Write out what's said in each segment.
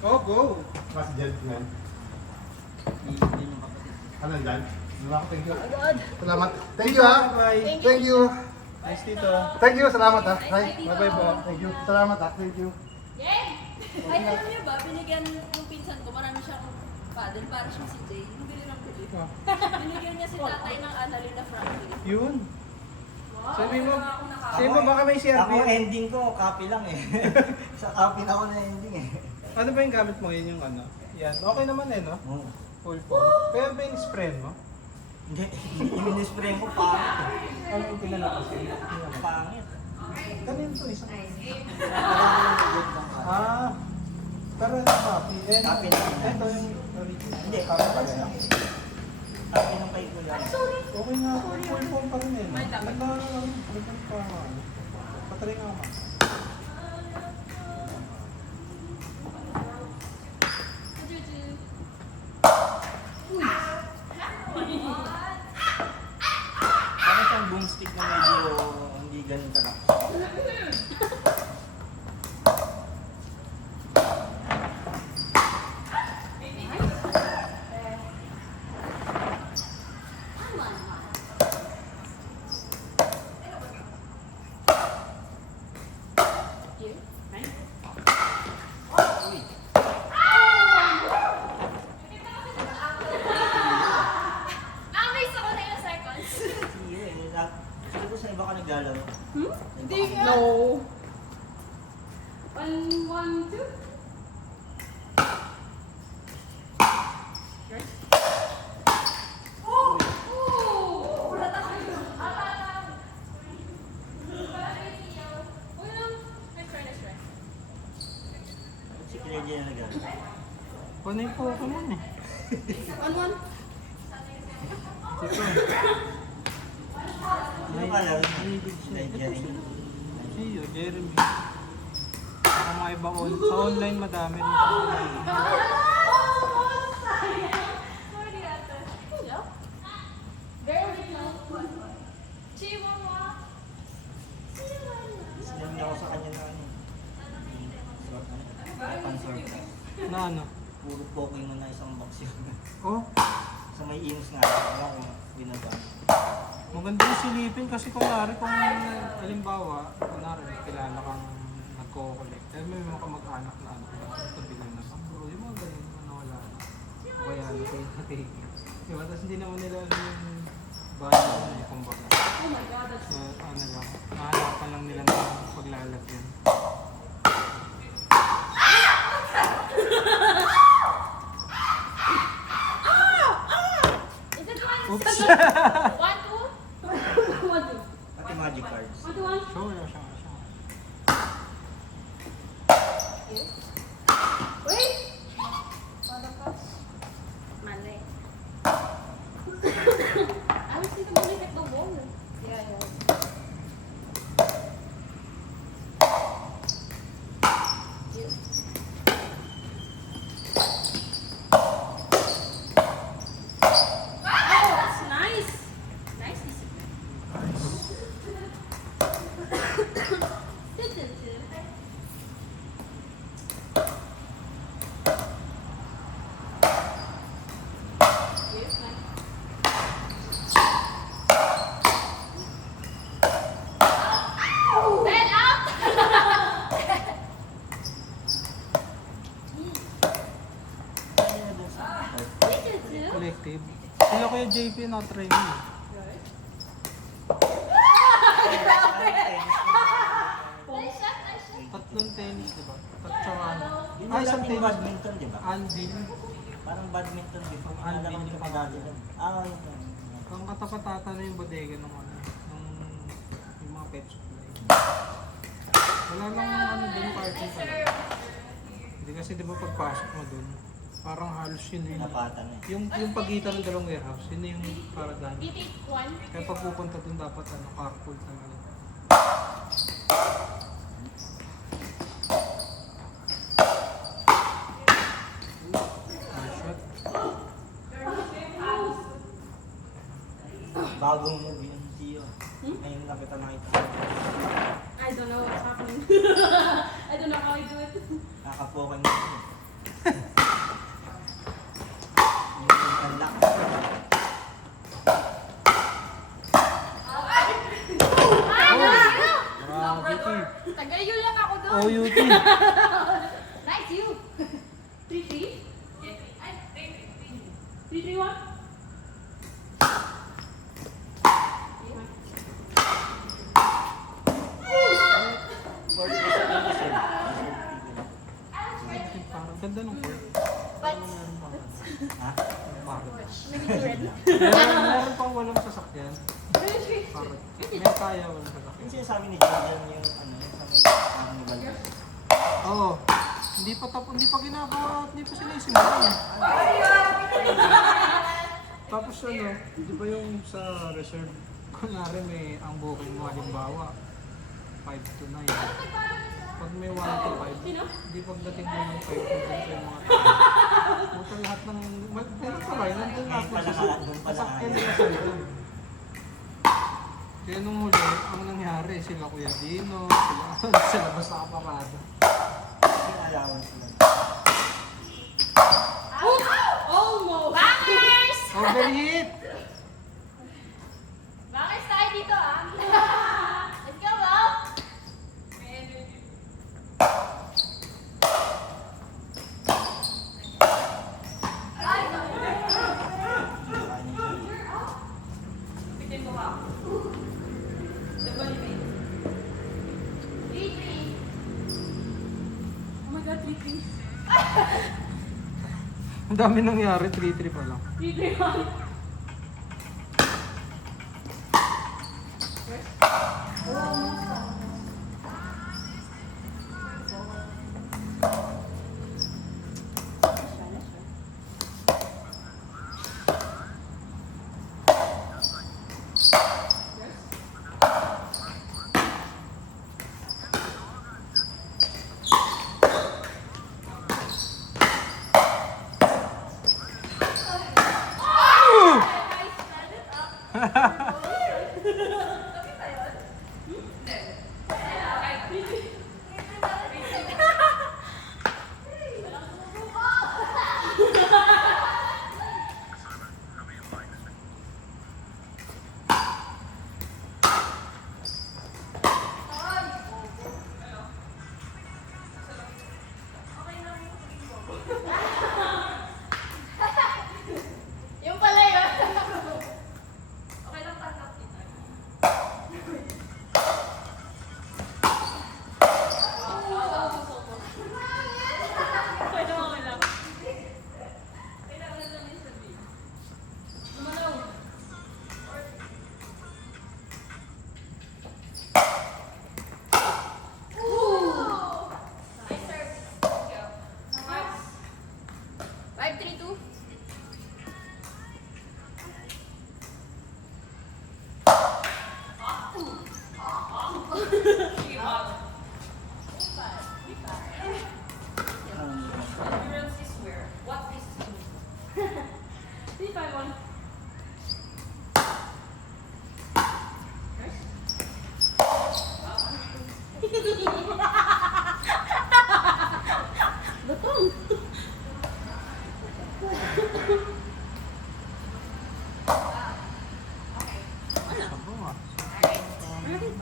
Oh, go! Mas gentleman. Yun yung kapatid. Ano dyan? Thank you. Agad. Salamat. Thank you ha. Bye! Thank you. Nice dito. Thank you. Salamat ha. Hi. Bye-bye po. Thank you. Salamat ha. Thank you. Ay, alam niyo ba, binigyan yung pinsan ko, marami siyang paddle, para siyang si Jay. Yung bili ng bili. Oh. Binigyan niya si tatay ng Annalena Franklin. Yun. Wow, Sabi mo, wala akong nakaka- sabi mo baka may CRB. Ako ending ko, copy lang eh. Sa copy na ako na ending eh. Ano ba yung gamit mo yun yung ano? Yan. Okay naman eh, no? Oo. Full form. Kaya ba yung spray mo? Hindi, yung in-spray ko pangit eh. Ano yung pinalakas? Pangit. Kanina to isang. Ah. Ah. Pero ano copy? Eh, Copy na. ito yung original. Hindi, Copy pa rin. Copy ng kay Kuya. Okay nga, full form pa rin eh. No? May tama. Nagka pa. Patry nga ako. Parang siyang boomstick na medyo hindi ganun talaga. Uy, Na-amaze ako na ilang seconds. sige eh. Sabi ko sa iba ka naglalaro. Hindi nga. No. 1, 1, 2. Si Claire J na naglalaro. Panay po ako nun eh. 1, 1. Ito. Sino ka laro? Jeremy. Siyo, Jeremy. Saka mga iba sa online madami rin. Sinabi ako sa kanya na ano. Pansort. Na ano? Puro Pokemon na isang box yun. Oh, So may inos nga. Wala ko binaba. maganda yung silipin kasi kunwari kung halimbawa, kunwari may kilala kang nagko-collect. Eh may mga kamag-anak na ano, ito bilang na bro, yung mga ganun na wala na. O kaya ano kayo natin. Diba? Tapos hindi naman nila ano yung value na yung kumbaga. Oh my God, that's So ano lang, mahanapan lang nila ng paglalagyan. Is it 1, Oops. 1, 2? 1, 2. Pati magic cards. 1, 2, 1. Show siya, siya. Wait! Motherfuckers. Mali. I was thinking about it at the wall. Yeah, yeah. Wow, that's nice. Nice discipline. Well out! Ano na dun sa Collective. Sila kaya JP na-try mo. Nice shot, nice shot. Tatlong tennis, di ba? Tsaka ano? Yun Ay, yung isang dating tennis. badminton, di ba? Anvil. Parang badminton before. Anvil Alam ko yung pa dati lang. Ah, yun. Ang katapatata na yung bodega ng ano, yung mga pet supply. Wala lang ano dun parking pala. Hindi kasi di ba pagpasok mo dun, parang halos yun na yun. Napatan eh. Yung pagitan ng dalawang warehouse, yun na yung paradahan. Titik 1. Kaya pag pupunta dun dapat ano, carpool talaga. Nice shot. Bagong movie yung Gio. Ngayon lang kita nakita. I don't know what's happening. I don't know how I do it. Nakapokan mo. Grabe, Tagayol lang ako doon. OUT. Nice, you. 3-3? Ay, 3-3. 3-3-1? Parang ganda nung court. Ha? Parang. Nag-red. Meron pang walang sasakyan. Parang. May kaya walang sasakyan. Yung sinasabi ni Jordan yung ano, yung sa may carnival. Oo. Hindi pa ginagawa at hindi pa sila isimula. Tapos ano, di ba yung sa reserve, kunwari may ang booking mo halimbawa 5 to 9. Pag may 1 to 5, hindi pagdating mo ng 5 to 10 yung mga tao. Puta lahat ng, meron pala, nandun lahat ng sasakyan nila sa loob. Kaya nung huli, ang nangyari, sila Kuya Dino, sila sa labas na kaparada. Yung allowance lang. Almost! Bangers! Overheat! Bangers tayo dito ah. Let's go, Bob! Bitin mo ka. Oh my God, 3-3. Ang dami nangyari, 3-3 pa lang. 3-3-1. Yung pala yun. Okay lang tanggap dito. Okay lang. Kailangan lang yung sabihin. Lumalaw. Nice serve. Nice. 5-3-2. Endurance is where? What is it? 3-5-1. Lutong. Sabo nga. 3-5-2.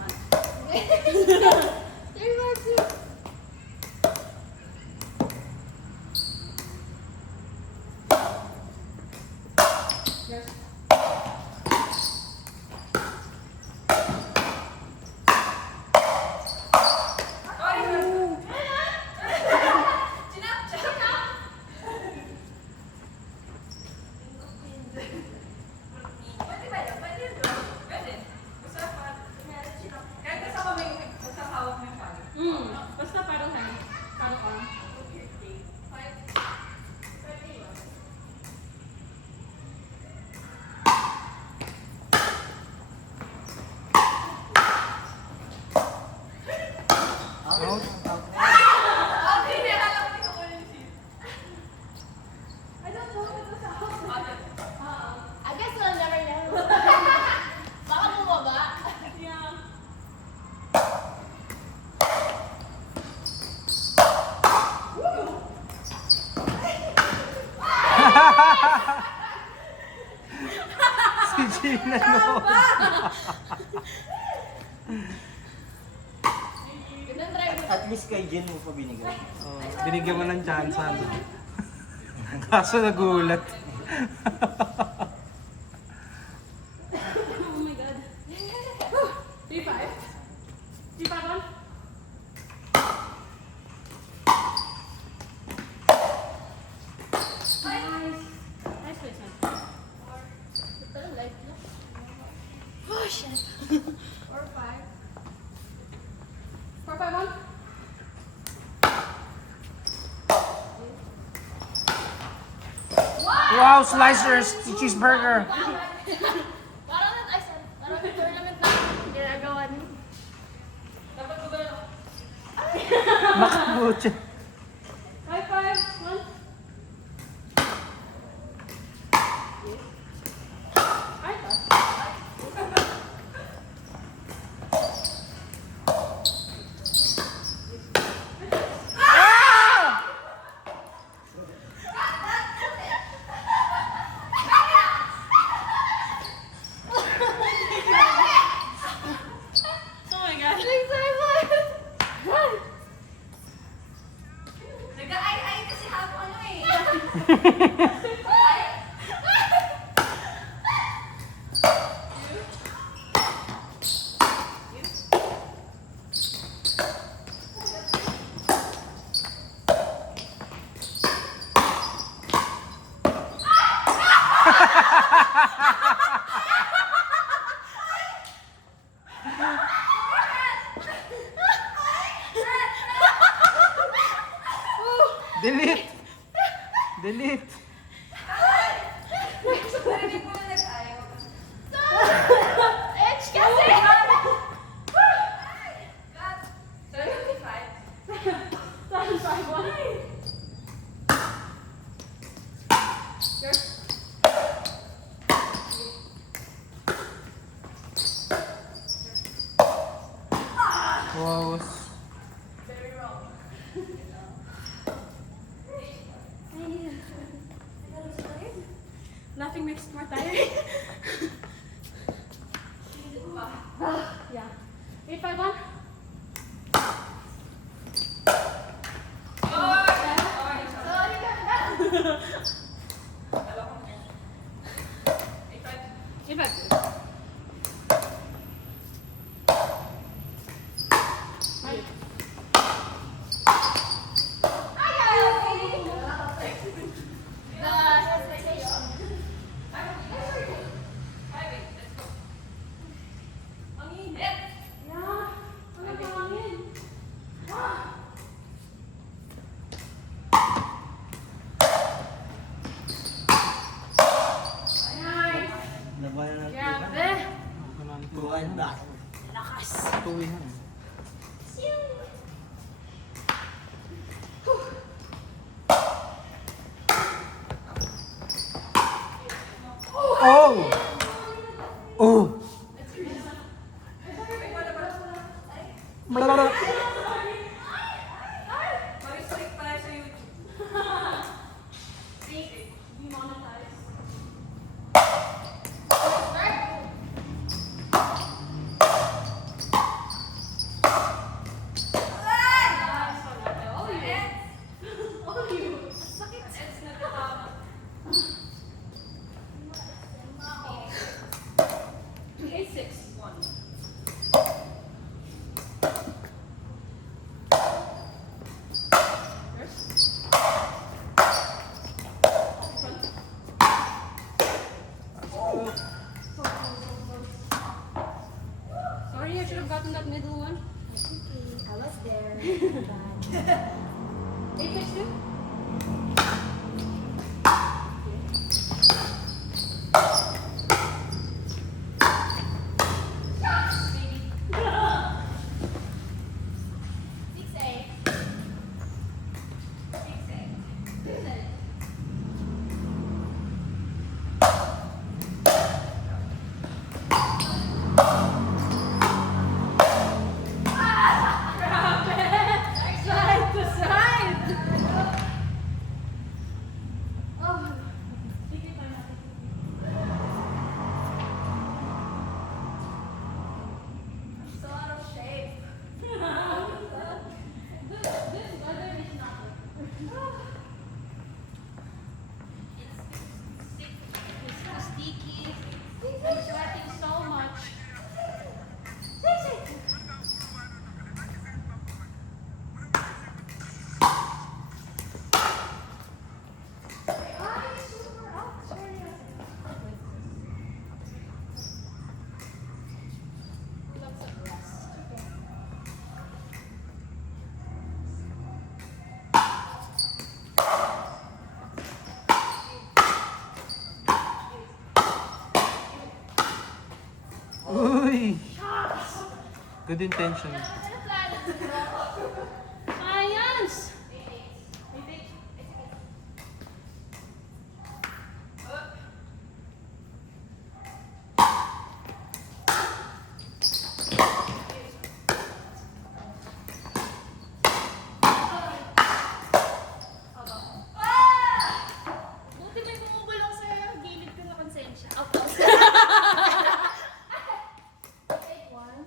Basta parang ano, parang parang. Si Gina no. Ganun try mo. At least kay Jen mo pa binigay. Oh, binigyan mo ng chance. Kaso nagulat. Oh my God. 3-5. 3-5-1. Nice. Nice placement. Pero light lang. Oh, shit. 4-5. 4-5-1. Wow, slicers, cheeseburger. Parang parang tournament na ginagawa niyo. Dapat ko ba? Makabutya. 5-5-1. Ay, oh my God. Nag-ay-ay kasi ako ano eh. Delete. Delete. Narinig mo na nag-ayaw. Edge kasi! Cut. 75. 5-1. Wow. Very wrong. Nothing makes it more tiring. Yeah. 8-5-1. Sorry ka. 8-5. Labanan ng Grabe! tuwan ba? Lakas! Tuwi na. Oh! Oh! Blablabla. Mag-strict tayo sa YouTube. Sakit! It's nagkatama. 8-6-1. Sorry, I should have gotten that middle one. I was there. 8-6-2. Side to side. Good intention. Science! Buti may bumubulong sa gilid ko na konsensya. Out, out. Take one.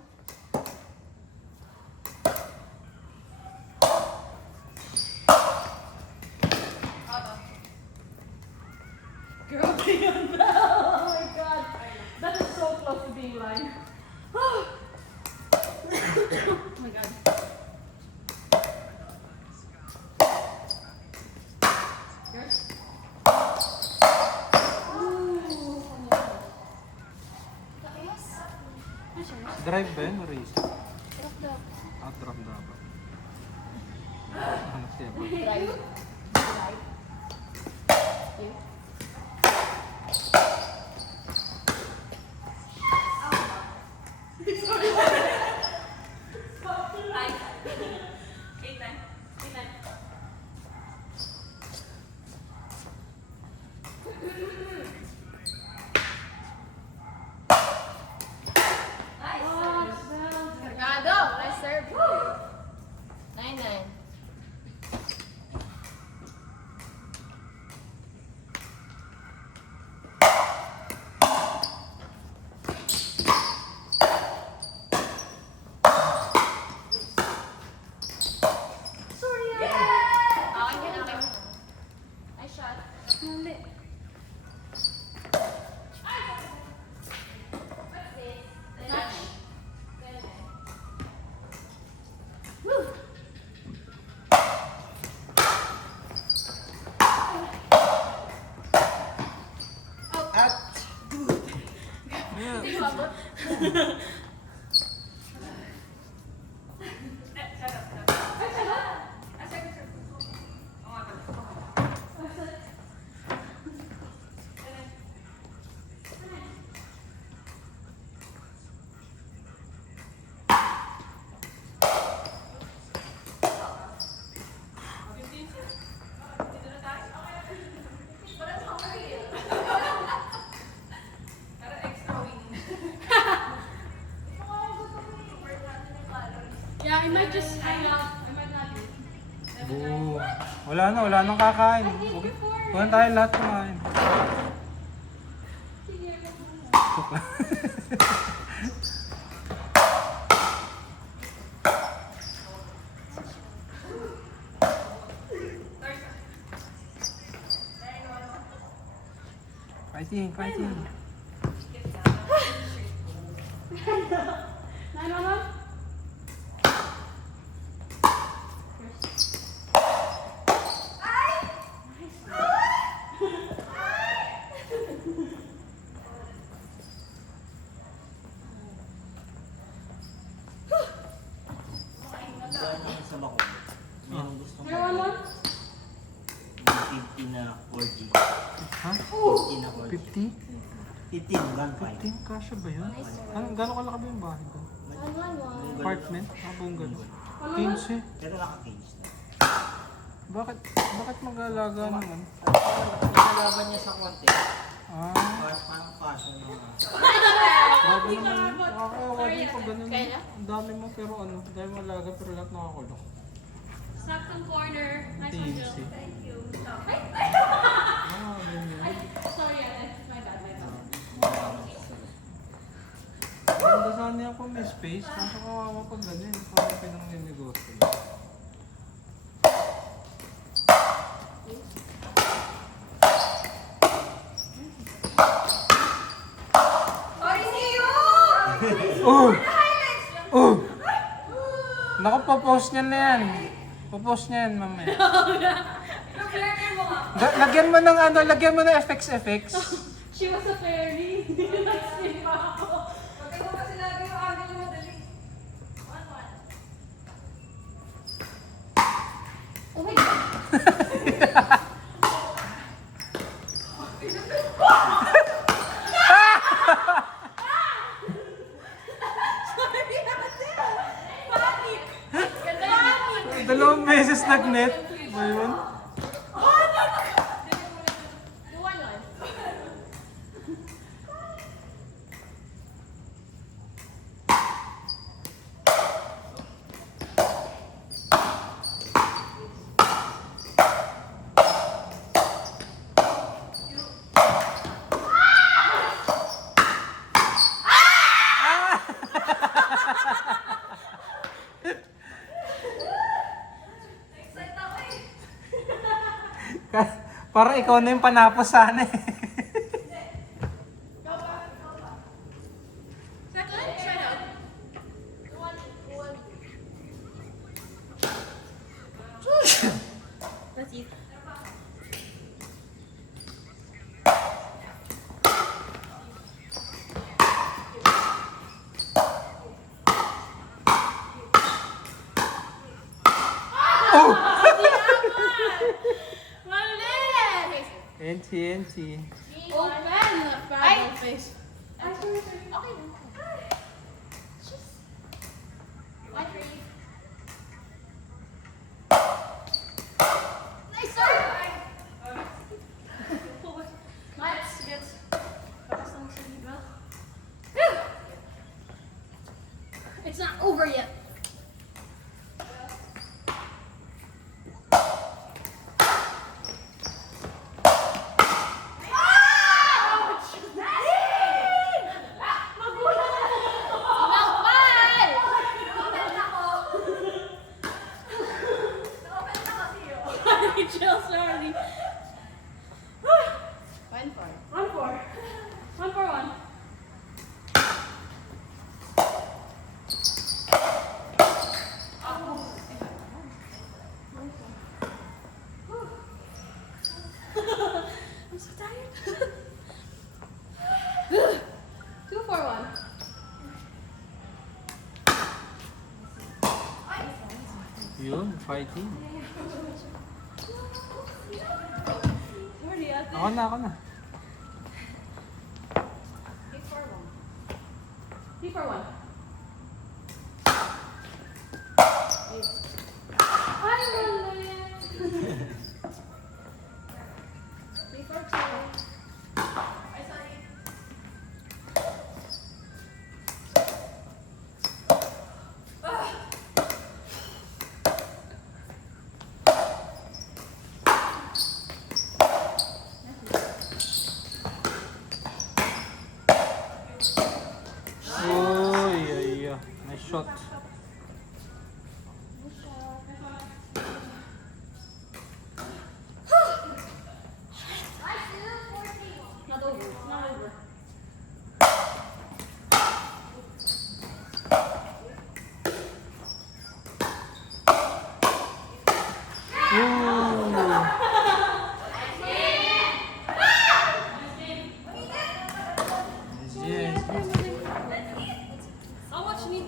Grabe yun na! Oh my God! That is so close to being live. Oh my God. Yours? Ooh. Taas. Drive ba yun o race? Drop down. Drop dapat. Ano siya ba? Drive. Drive. You. Cargado, nice serve. 9-9. Sorry. Okay. Nice shot. Mali. Touch. Woo. Yeah. Hindi ko abot. Yeah, I might just hang out. I might not do. Boo. Wala nang kakain. Huwag tayo lahat kumain. Joke lang. Fighting, fighting. 9-1-1? Gano'n sa bako. Meron gustong 0-1-1? 50 na 4G. Ha? 50 na 4G. 50? 15, 1.5. 15? Kasha ba yun? Anong gano'ng kalaki ba yung bahay ko? 1-1-1. Apartment? Buong gano'n. 15? Pero naka-cage na. Bakit mag-aalaga naman? Pinalaban niya sa konti. Ah, Parang fashion naman. grabe naman. Nakakawa din pag ganun. Kaya? Ang dami mo pero ano, dahil malaga pero lahat nakakulong. Saktong corner. Nice one, TNC. Jill. Thank you. Ah, ganyan. Sorry, Ate. My bad, my bad. Ganda sana ako may space, kaso kawawa pag ganyan. Parang pinang-negosyo lang. Oh! Oh! Naku, papost niyan na yan. Papost niya yan, mamaya. Lagyan mo ng ano, lagyan mo ng FX. She was a fairy. Nag-sleep ako. Oh my God. Sorry, Ate. Parang ikaw na yung panapos sana eh. Second, shut out. That's you. Mali! Enchi. Open! Ay! Face. Okay. Nice sir! Gets. Pakas ng saliba. It's not over yet. Chill, sorry. One for one. I'm so tired. 2 for 1. Yun, fighting. Sorry, ate. Ako na. 3 for 1. Ay, mali. 3 for 2. Ay, sorry. Uy, ay, nice shot. Not over. It's not over. Uy,